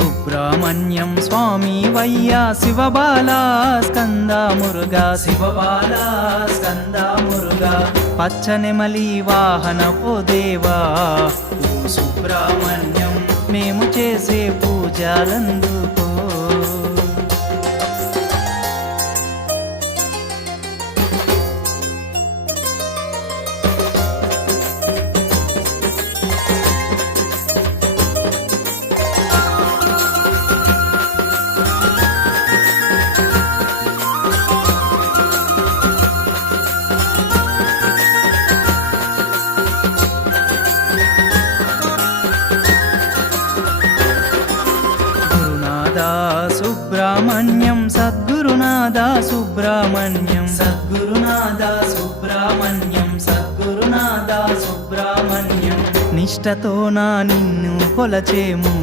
సుబ్రహ్మణ్యం స్వామి వయ్యా శివబాల స్కంద మురుగా శివబాల స్కంద మురుగా పచ్చనెమలి వాహన ఓ దేవా ఓ సుబ్రహ్మణ్యం మేము చేసే పూజలందుకో సుబ్రహ్మణ్యం సద్గురునాథ సుబ్రహ్మణ్యం సద్గురునాథ సుబ్రహ్మణ్యం సద్గురునాథ సుబ్రహ్మణ్యం నిష్టతో నా నిన్ను కొలచేము